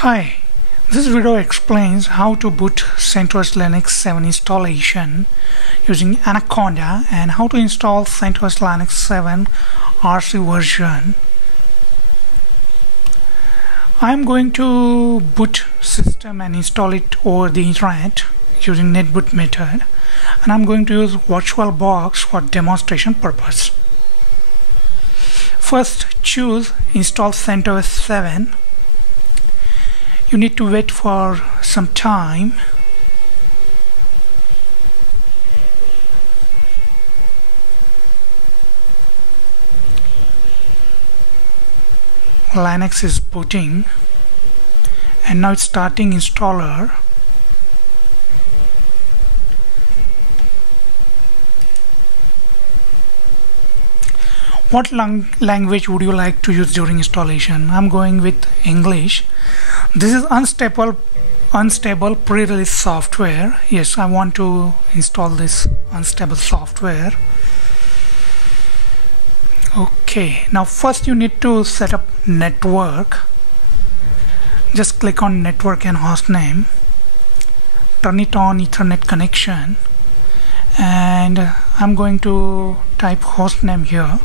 Hi, this video explains how to boot CentOS Linux 7 installation using Anaconda and how to install CentOS Linux 7 RC version. I'm going to boot system and install it over the internet using netboot method, and I'm going to use VirtualBox for demonstration purpose. First, choose install CentOS 7. You need to wait for some time. Linux is booting and now it's starting installer. What language would you like to use during installation? I'm going with English. This is unstable pre-release software. Yes, I want to install this unstable software. Okay, now first you need to set up network. Just click on network and hostname. Turn it on Ethernet connection, and I'm going to type hostname here,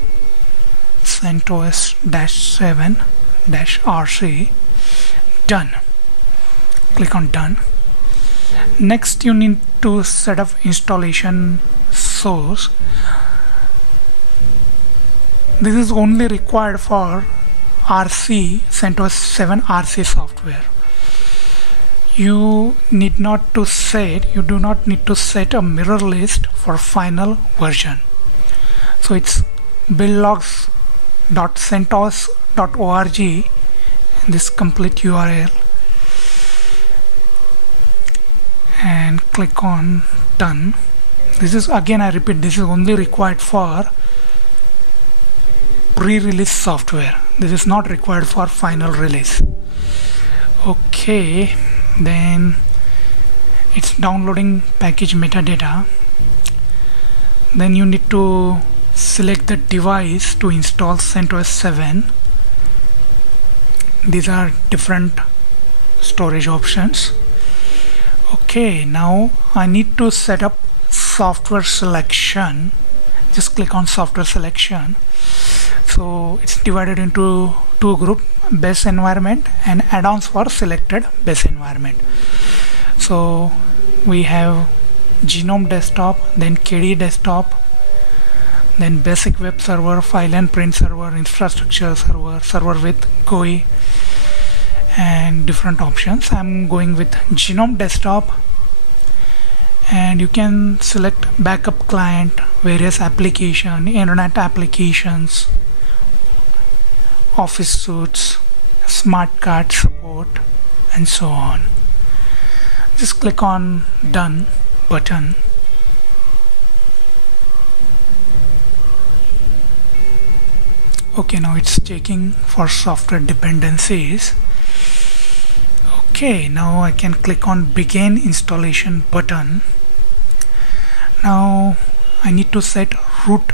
CentOS-7-RC. Done. Click on done. Next you need to set up installation source. This is only required for RC, CentOS 7 RC software. You do not need to set a mirror list for final version. So it's buildlogs.centos.org, this complete URL, and click on done. This is, again I repeat, this is only required for pre-release software. This is not required for final release. Okay, then it's downloading package metadata. Then you need to select the device to install CentOS 7. These are different storage options. Okay, now I need to set up software selection. Just click on software selection. So it's divided into two groups, base environment and add-ons for selected base environment. So we have Genome Desktop, then KDE Desktop, then basic web server, file and print server, infrastructure server, server with GUI, and different options. I'm going with Genome Desktop, and you can select backup client, various application, internet applications, office suites, smart card support, and so on. Just click on done button. Okay, now it's checking for software dependencies. Okay, now I can click on begin installation button. Now I need to set root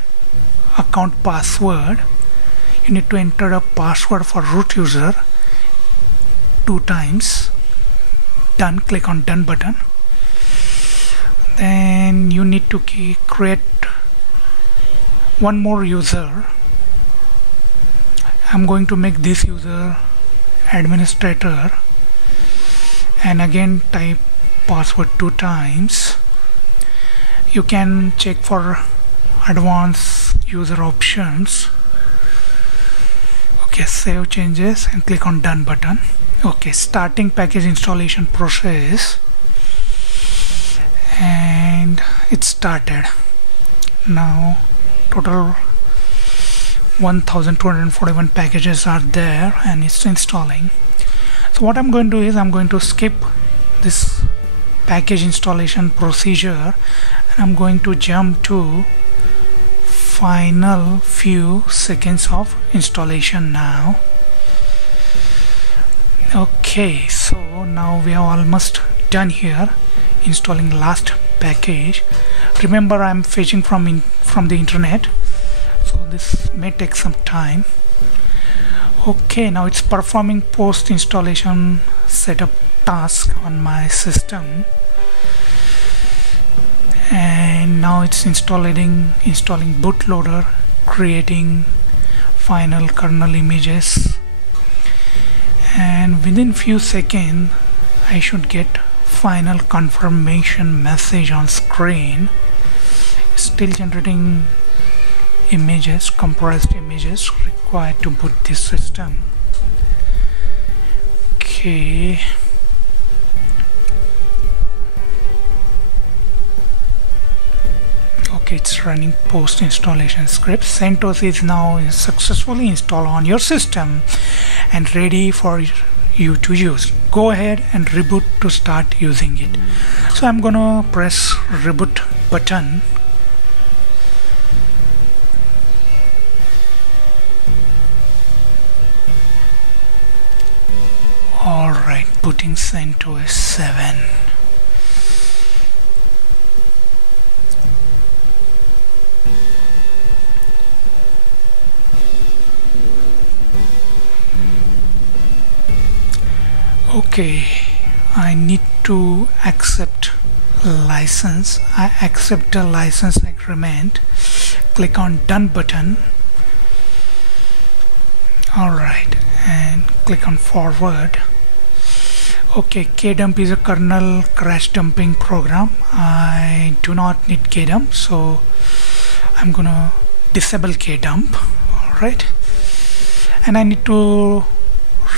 account password. You need to enter a password for root user 2 times. Done. Click on done button. Then you need to create one more user. I'm going to make this user administrator, and again type password 2 times. You can check for advanced user options. Okay, save changes and click on done button. Okay, starting package installation process, and it started. Now total 1241 packages are there and it's installing. So what I'm going to do is I'm going to skip this package installation procedure, and I'm going to jump to final few seconds of installation now. Okay, so now we are almost done here installing last package. Remember, I'm fetching from the internet, so this may take some time. Okay, now it's performing post installation setup task on my system, and now it's installing bootloader, creating final kernel images, and within few seconds I should get final confirmation message on screen. Still generating images, compressed images required to boot this system. Okay, it's running post installation script. CentOS is now successfully installed on your system and ready for you to use. Go ahead and reboot to start using it. So I'm gonna press reboot button. Alright, booting CentOS 7. Okay, I need to accept license. I accept the license agreement. Click on done button. Alright, and click on forward. Okay, kdump is a kernel crash dumping program. I do not need kdump, so I'm gonna disable kdump. Alright, and I need to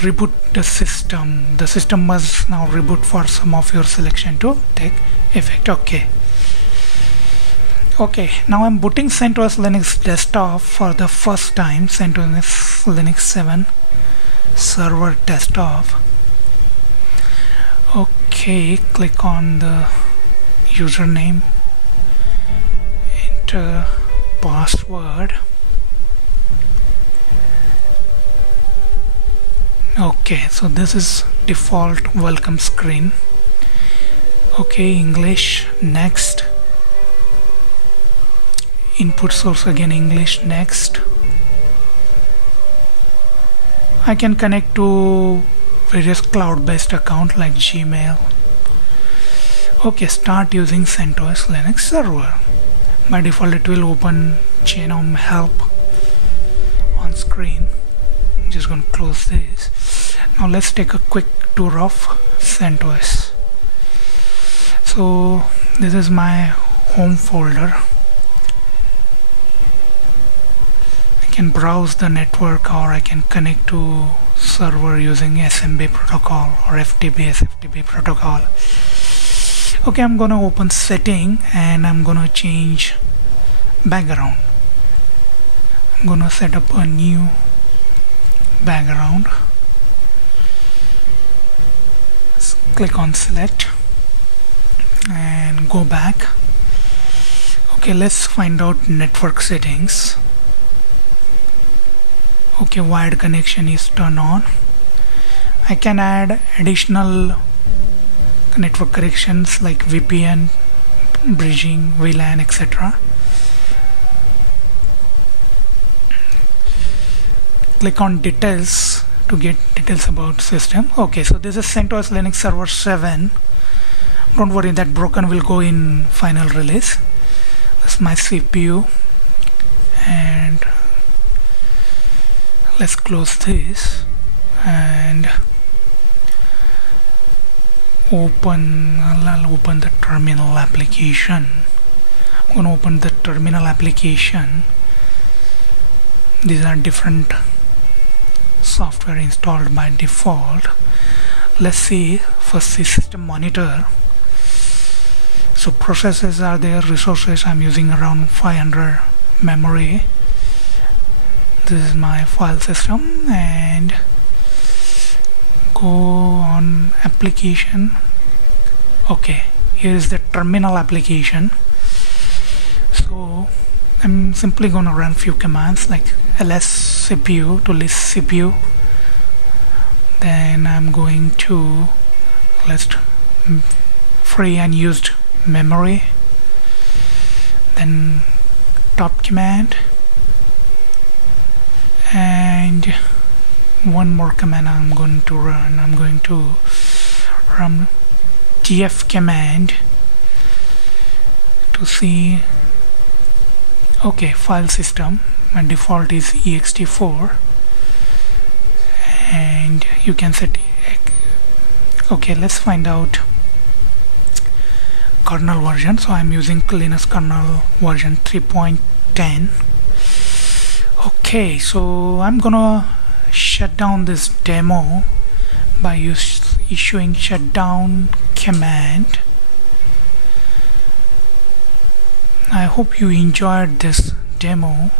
reboot the system. The system must now reboot for some of your selection to take effect. Okay, now I'm booting CentOS Linux desktop for the first time. CentOS Linux 7 server desktop. Okay, click on the username, enter password. Okay, so this is default welcome screen. Okay, English, next. Input source again English, next. I can connect to various cloud-based account like Gmail. Okay, start using CentOS Linux server. By default it will open genome help on screen. I'm just going to close this. Now let's take a quick tour of CentOS. So this is my home folder. I can browse the network, or I can connect to server using SMB protocol or FTP protocol. Okay, I'm gonna open setting and I'm gonna change background. I'm gonna set up a new background. Click on select and go back. Okay, let's find out network settings. Okay, wired connection is turned on. I can add additional network connections like VPN, bridging, VLAN, etc. Click on details to get details about system. Okay, so this is CentOS Linux Server 7. Don't worry, that broken will go in final release. This is my CPU, and let's close this and I'll open the terminal application. I'm going to open the terminal application. These are different software installed by default. Let's see first the system monitor. So processes are there, resources. I'm using around 500 memory. This is my file system, and go on application. Okay, here is the terminal application. So I'm simply going to run few commands like ls cpu to list CPU. Then I'm going to list free and used memory. Then top command and one more command I'm going to run. I'm going to run df command to see. Okay, file system, my default is ext4, and you can set. Okay, let's find out kernel version. So I'm using Linux kernel version 3.10. Okay, so I'm gonna shut down this demo by issuing shutdown command. I hope you enjoyed this demo.